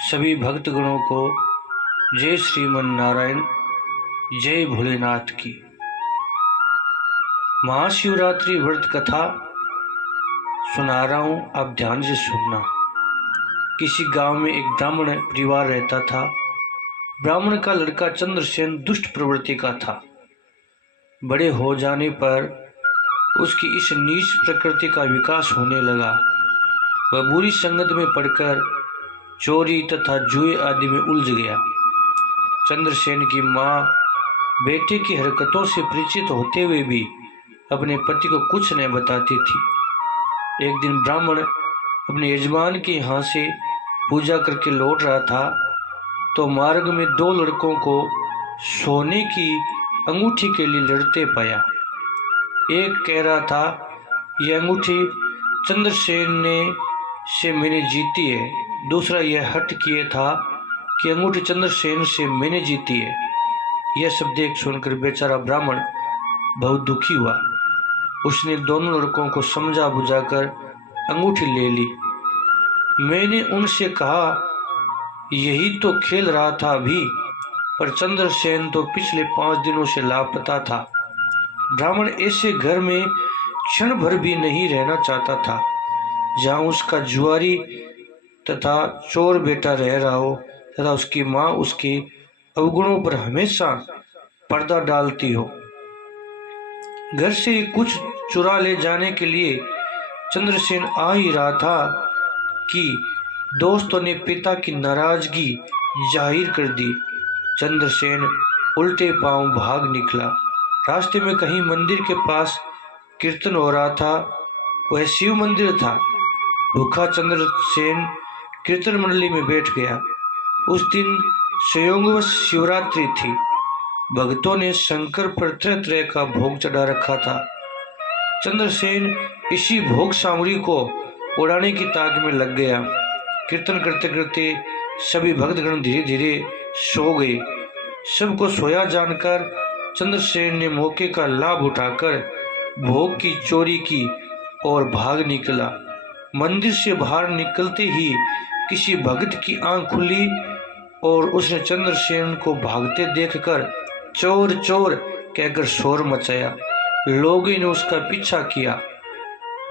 सभी भक्तगणों को जय श्रीमन नारायण, जय भोलेनाथ की। महाशिवरात्रि व्रत कथा सुना रहा हूँ, आप ध्यान से सुनना। किसी गांव में एक ब्राह्मण परिवार रहता था। ब्राह्मण का लड़का चंद्रसेन दुष्ट प्रवृत्ति का था। बड़े हो जाने पर उसकी इस नीच प्रकृति का विकास होने लगा। वह बुरी संगत में पड़कर चोरी तथा जुए आदि में उलझ गया। चंद्रसेन की माँ बेटे की हरकतों से परिचित होते हुए भी अपने पति को कुछ नहीं बताती थी। एक दिन ब्राह्मण अपने यजमान के यहाँ से पूजा करके लौट रहा था तो मार्ग में दो लड़कों को सोने की अंगूठी के लिए लड़ते पाया। एक कह रहा था, यह अंगूठी चंद्रसेन ने से मैंने जीती है। दूसरा यह हट किए था कि अंगूठी चंद्रसेन से मैंने जीती है। यह सब देख सुनकर बेचारा ब्राह्मण बहुत दुखी हुआ। उसने दोनों लड़कों को समझा बुझाकर अंगूठी ले ली। मैंने उनसे कहा, यही तो खेल रहा था अभी, पर चंद्रसेन तो पिछले 5 दिनों से लापता था। ब्राह्मण ऐसे घर में क्षण भर भी नहीं रहना चाहता था जहाँ उसका जुआरी तथा चोर बेटा रह रहा हो तथा उसकी माँ उसके अवगुणों पर हमेशा पर्दा डालती हो। घर से कुछ चुरा ले जाने के लिए चंद्रसेन आ ही रहा था कि दोस्तों ने पिता की नाराजगी जाहिर कर दी। चंद्रसेन उल्टे पांव भाग निकला। रास्ते में कहीं मंदिर के पास कीर्तन हो रहा था। वह शिव मंदिर था। भूखा चंद्रसेन कीर्तन मंडली में बैठ गया। उस दिन संयोगवश शिवरात्रि थी। भक्तों ने शंकर पर तरह तरह का भोग चढ़ा रखा था। चंद्रसेन इसी भोग सामग्री को उड़ाने की ताक में लग गया। कीर्तन करते करते सभी भक्तगण धीरे धीरे सो गए। सबको सोया जानकर चंद्रसेन ने मौके का लाभ उठाकर भोग की चोरी की और भाग निकला। मंदिर से बाहर निकलते ही किसी भक्त की आंख खुली और उसने चंद्रसेन को भागते देखकर चोर चोर कहकर शोर मचाया। लोगों ने उसका पीछा किया।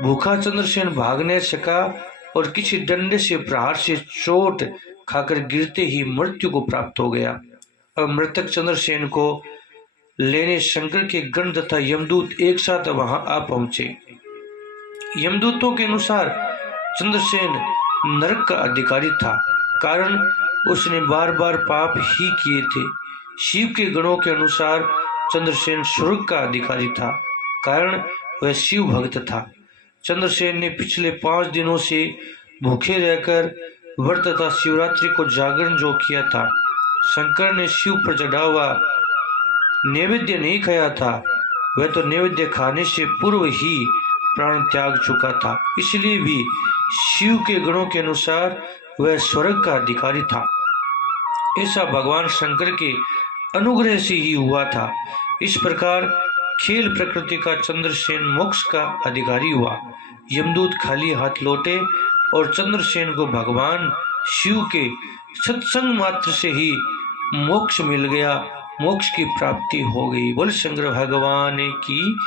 भूखा चंद्रसेन भाग नहीं सका और किसी डंडे से प्रहार से चोट खाकर गिरते ही मृत्यु को प्राप्त हो गया। अब मृतक चंद्रसेन को लेने शंकर के गण तथा यमदूत एक साथ वहां आ पहुंचे। यमदूतों के अनुसार चंद्रसेन नरक का अधिकारी था, कारण उसने बार बार पाप ही किए थे। शिव के गणों के अनुसार चंद्रसेन स्वर्ग का अधिकारी था, कारण वह शिव भक्त था। चंद्रसेन ने पिछले 5 दिनों से भूखे रहकर व्रत तथा शिवरात्रि को जागरण जो किया था, शंकर ने शिव पर चढ़ा हुआ नैवेद्य नहीं खाया था। वह तो नैवेद्य खाने से पूर्व ही प्राण त्याग चुका था, इसलिए भी शिव के गणों के अनुसार वह स्वर्ग का अधिकारी था। ऐसा भगवान शंकर के अनुग्रह से ही हुआ था। इस प्रकार खेल प्रकृति का चंद्रसेन मोक्ष का अधिकारी हुआ। यमदूत खाली हाथ लौटे और चंद्रसेन को भगवान शिव के सत्संग मात्र से ही मोक्ष मिल गया। मोक्ष की प्राप्ति हो गई। बोल शंकर भगवान की